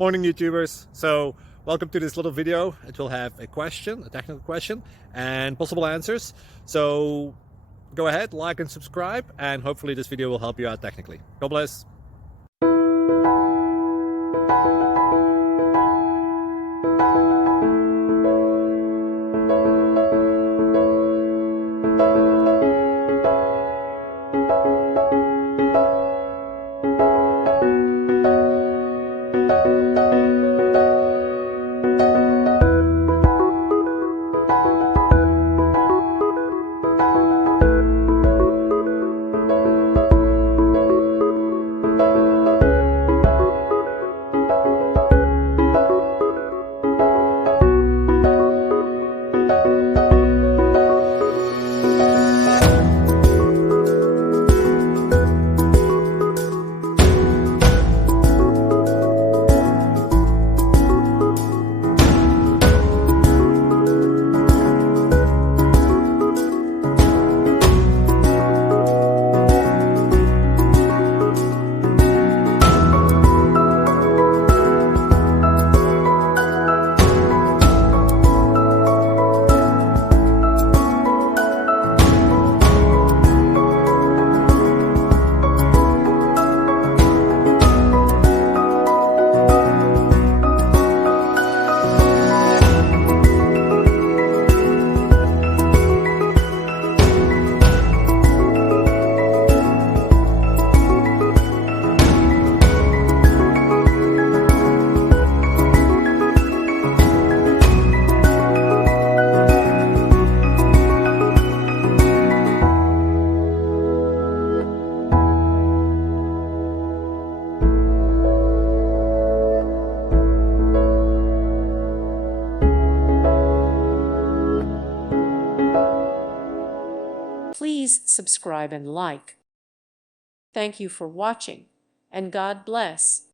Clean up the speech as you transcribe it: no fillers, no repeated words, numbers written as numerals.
Morning, YouTubers. So welcome to this little video. It will have a question, a technical question, and possible answers. So go ahead, like and subscribe, and hopefully this video will help you out technically. God bless. Please subscribe and like. Thank you for watching, and God bless.